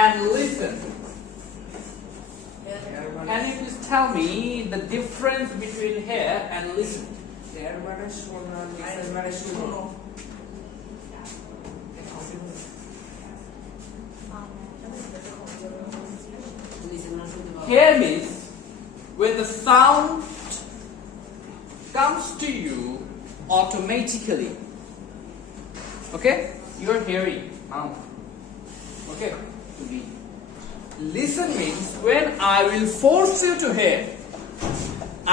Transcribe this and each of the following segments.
and listen. Can you please tell me the difference between hear and listen? Hear মানে শোনা, listen মানে শুনো। Hear means when the sound comes to you automatically. Okay? You are hearing now. Okay? To me. Listen means when I will force you to hear.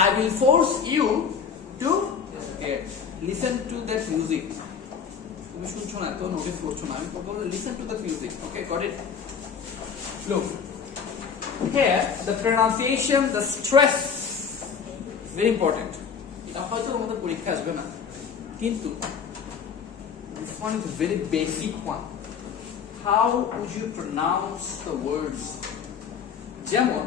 I will force you to hear. Listen to that music. তুমি শুনছো না তো notice করছো না আমি বলবো listen to the music. Okay, got it? Look. Here the pronunciation, the stress is very important. এটা হয়তো আমাদের পরীক্ষা আসবে না কিন্তু this one is a very basic one. How would you pronounce the words? যেমন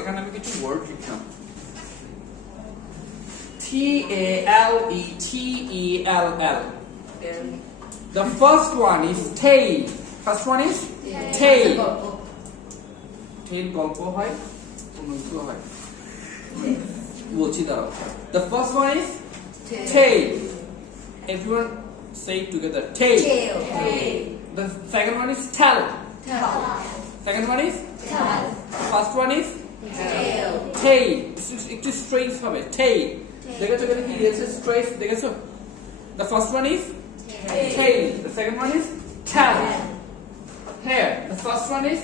এখানে আমি কিছু ওয়ার্ড লিখলাম TALETELL. The first one is tail. First one is tail. Tail গল্প হয় অনুক্ত হয় বলছি দাঁড়াও. The first one is tail. Everyone say it together. Tail. The second one is tell. Second one is first one is tail. একটু straight হবে tail. দেখেছো এখানে কি দিয়েছে স্ট্রেট দেখেছো? The first one is tail. The second one is tell. Here, the first one is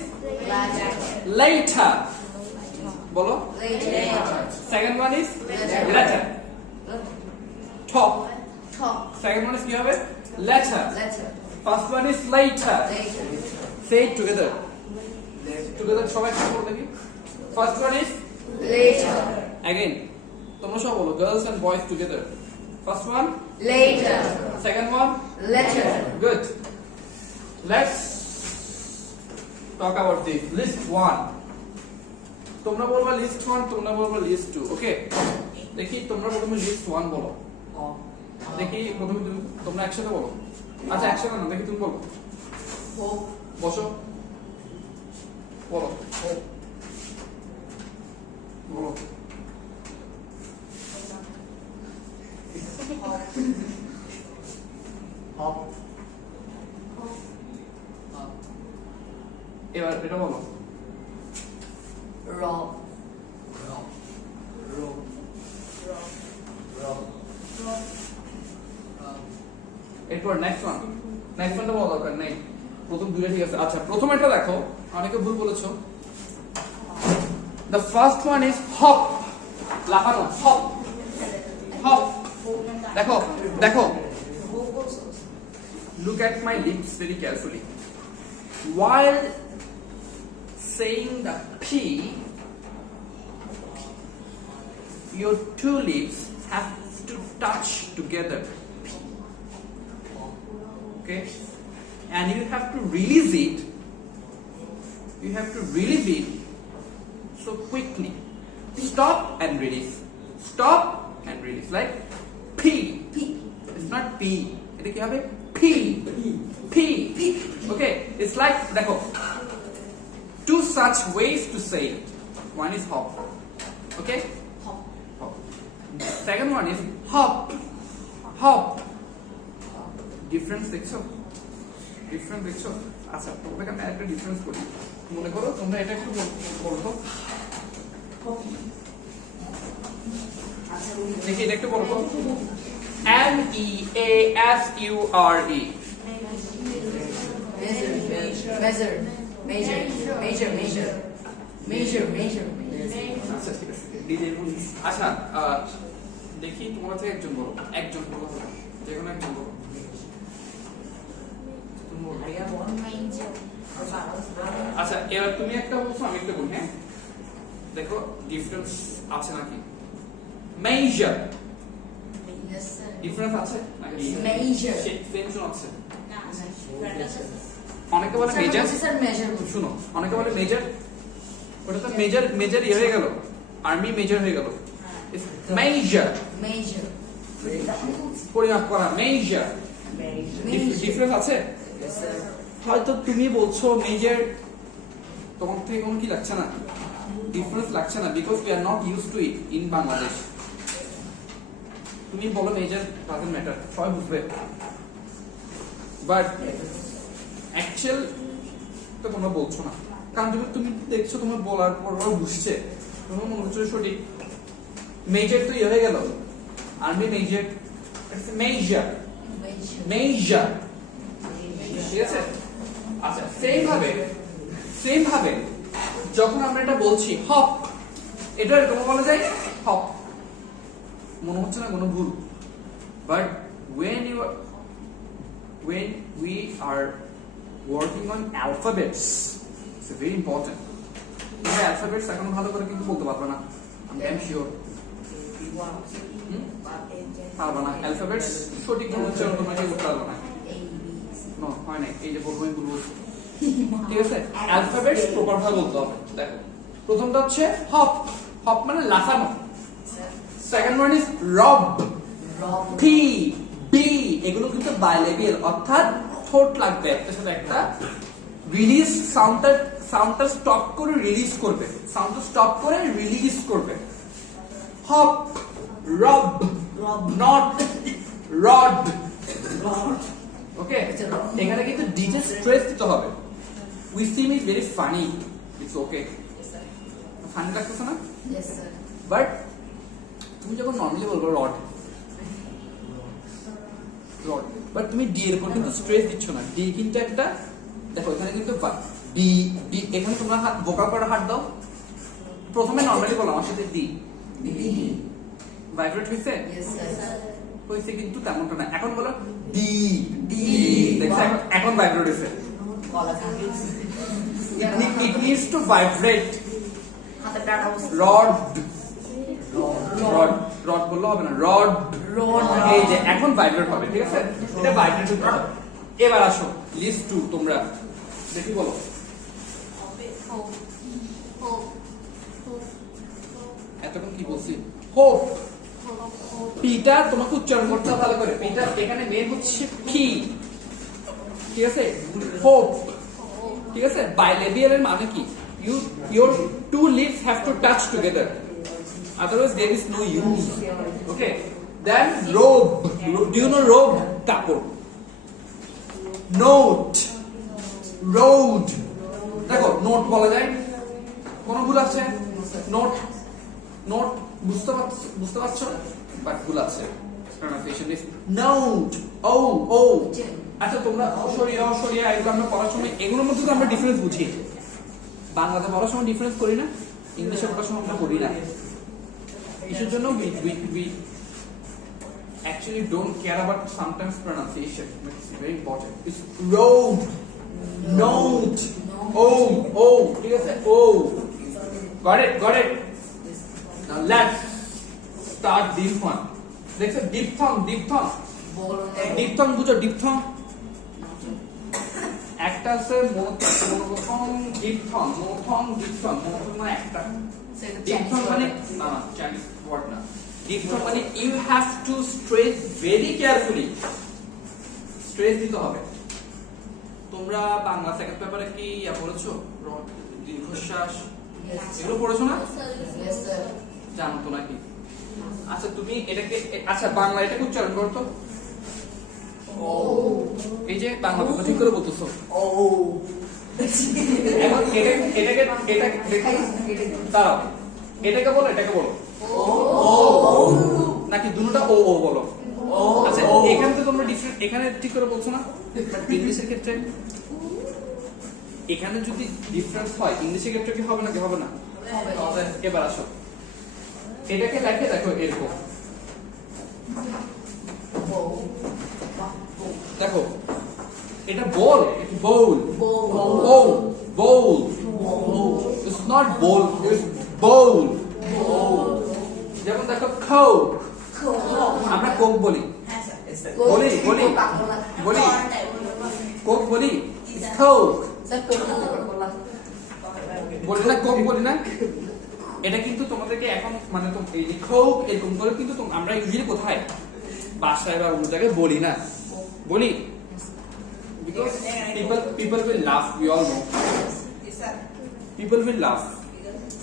later. Bolo. Second one is letter. Top. Second one is কি হবে? Letter. First one is later. Say it together. Together সবাই কি বলতে কি? First one is later. Again. তোমরা সব বলো girls and boys together. First one Later. Second one Letter. Good. Let's talk about this. List 1. তোমরা বলবা list 1, তোমরা বলবা list 2. ওকে? দেখি তোমরা প্রথমে list 1 বলো। দেখি প্রথমে তোমরা একসাথে বলো। আচ্ছা একসাথে না দেখি তুমি বলো। বসো। বলো। বলো। এবার এটা বলো Rob. এরপর নেক্সট ওয়ান টা বলা দরকার নেই প্রথম দুইটা ঠিক আছে আচ্ছা প্রথম একটা দেখো অনেকে ভুল বলেছো the first one is hop লাফানো hop hop দেখো দেখো look at my lips very carefully while saying the P your two lips have to touch together okay and you have to release it so quickly stop and release like P it's not P এটা কি হবে P okay it's like দেখো two such ways to say it one is hop okay hop second one is hop difference দেখছো আচ্ছা তোমাকে আমি একটা difference করি মনে করো তোমরা এটা একটু বলো তো দেখি এটা একটু বলো তো MEASURE Measure. আচ্ছা ঠিক আছে আচ্ছা দেখি তোমরা থেকে একজন বলো যে কোনো একজন বলো আচ্ছা এবার তুমি একটা বলছো আমি একটা বলি হ্যাঁ দেখো ডিফারেন্স আছে নাকি মেজার ডিফারেন্স আছে নাকি Measure. সেম আছে না অনেক অনেকে বলে মেজর, স্যার মেজার শুনো অনেকে বলে মেজর, ওটা তো মেজর মেজর ইয়ে হয়ে গেল, আর্মি মেজর হয়ে গেল, মেজর মেজার পরিমাপ করা, মেজর ডিফারেন্স আছে। হয়তো তুমি বলছো মেজর, তোমার থেকে কোনো কি লাগছে না, ডিফারেন্স লাগছে না, because we are not use to it in Bangladesh. তুমি বলো মেজর ডাজন্ট ম্যাটার, সবাই বুঝবে, বাট অ্যাকচুয়াল তো তোমরা বলছো না, কারণ তুমি দেখছো তোমার বলার পর ওরা বুঝছে, তোমার মনে হচ্ছে সঠিক। মেজর তো ইয়ে হয়ে গেল, আর্মি মেজর, মেজর মেজর, ঠিক আছে। আচ্ছা সেম ভাবে যখন আমরা এটা বলছি হপ, এটা এরকম বলা যায় হপ, মনে হচ্ছে না কোনো ভুল, but when we are working on alphabets, it's very important. তোমরা alphabets এখন ভালো করে কিন্তু বলতে পারবে না, আমি damn sure পারবে না, alphabets সঠিক উচ্চারণ তোমরা কেউ করতে পারবে না, নো হয় না, এই যে বলবো আমি বলবো, ঠিক আছে। alphabets প্রপার ভাবে বলতে হবে। দেখো প্রথমটা হচ্ছে হপ, হপ মানে লাফানো, সেকেন্ড ওয়ান ইজ রব, পি বি, এগুলো কিন্তু বাইলেবিয়াল, অর্থাৎ ঠোঁট লাগবে একটা সাথে একটা, রিলিজ সাউন্ডটা স্টপ করে রিলিজ করবে, সাউন্ডটা স্টপ করে রিলিজ করবে, হপ রব নট রড, ওকে। এখানে কিন্তু ডিজে স্ট্রেস দিতে হবে, we SIM is very funny, it's okay, funny লাগতেছে না, বাট তুমি যখন নর্মালি বলবো রড রড, বাট তুমি ডি এর উপর কিন্তু স্ট্রেস দিচ্ছ না, ডি কিন্তু একটা, দেখো এখানে কিন্তু ডি ডি, এখানে তোমরা হাত ভোকাল করে হাত দাও, প্রথমে নর্মালি বলো আমার সাথে ডি, ভাইব্রেট হইছে হইছে, কিন্তু তেমনটা না, এখন বলো ডি ডি, দেখো এখন ভাইব্রেট হইছে, it needs to vibrate, rod rod rod বললে হবে না, রড রড, এই যে এখন ভাইব্রেট হবে, ঠিক আছে, এটা ভাইব্রেট হতে হবে। এবার আসো লিস্ট টু, তোমরা দেখি বলো, এতক্ষণ কি বলছি, হোপ, পিটা তোমাকে উচ্চারণ করতে হবে ভালো করে, পিটা এখানে মেন হচ্ছে পি, ঠিক আছে, হোপ, ঠিক আছে। বাইলেবিয়াল এর মানে কি, your two lips have to touch together, otherwise there is no use, okay. Then robe, do you know robe, কাপড়, note, road, দেখো নোট বলা যায়, কোন ভুল আছে, নোট নোট বুঝতে পারছো, বাট ভুল আছে, pronunciation is note, ও ও। আচ্ছা তোমরা সরিয়া এগুলো আমরা পড়ার সময় এগুলোর মধ্যে তো আমরা ডিফারেন্স বুঝি, বাংলাতে পড়ার সময় ডিফারেন্স করি না, ইংলিশে পড়ার সময় আমরা করি না, কিসের জন্য, we actually don't care about sometimes pronunciation, but it's very important. It's road, note, oh, ঠিক আছে, got it. Now let's start diphthong. দেখছো diphthong, বুঝো diphthong, একটা আছে মনোথং ডিপথং, মানে একটা, ডিপথং মানে না চাইনিজ ওয়ার্ড না, ডিপথং মানে you have to stress very carefully, stress দিতে হবে। তোমরা বাংলা সেকেন্ড পেপারে কি পড়েছো, দীর্ঘশ্বাস এগুলো পড়েছো না, জানো তো নাকি? আচ্ছা তুমি এটাকে, আচ্ছা বাংলা এটাকে উচ্চারণ করতো, এই যে বাংলা ঠিক করে বলতেছো, এখন দাঁড়াও, এটাকে বলো নাকি দুটোটা ও বলো, আচ্ছা এখানে তো তোমরা ডিফারেন্ট, এখানে ঠিক করে বলছো না, ইংলিশের ক্ষেত্রে এখানে যদি ডিফারেন্স হয়, ইংলিশের ক্ষেত্রে কি হবে নাকি হবে না? এবার আসো এটাকে লেখে দেখো এরকম, দেখো এটা বল, এটা bowl, it's not bowl, it's bowl, যেমন দেখো coke, আমরা কোক বলি, কোক বলি, coke স্যার কোলা বলি না কোক বলি না এটা কিন্তু তোমাদেরকে এখন মানে তো এই যে কোক এরকম করে কিন্তু আমরা ইউজুয়ালি কোথায় বাসায় বা অন্য জায়গায় বলি না বলি because people will laugh we all know people will laugh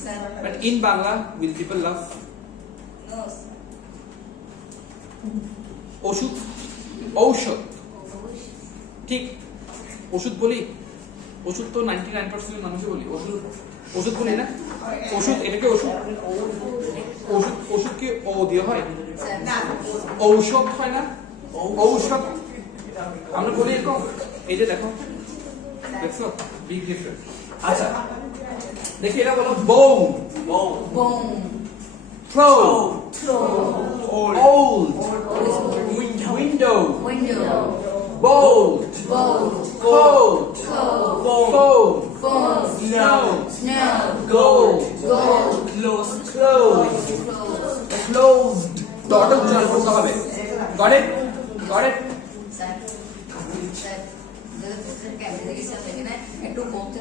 sir but in Bangla will people laugh ওষুধ ঔষধ ঠিক ওষুধ বলি ওষুধ তো 99% মানুষই বলি ওষুধ ওষুধ বলি না ওষুধ এটাকে ওষুধ ওষুধ ওষুধ কি ও দিয়ে হয় স্যার না ঔষধ হয় না ঔষধ আমরা বলি এরকম এই যে দেখো দেখছো বিগ ডিফারেন্স আচ্ছা দেখি এটা বলো bone bomb throw throw old window window bold boat cold coat phone phone snow snow gold gold closed close closed dot উচ্চারণ করতে হবে got it স্যার স্যার যদি ক্যামেরা দেখে স্যার এখানে একটু কমতে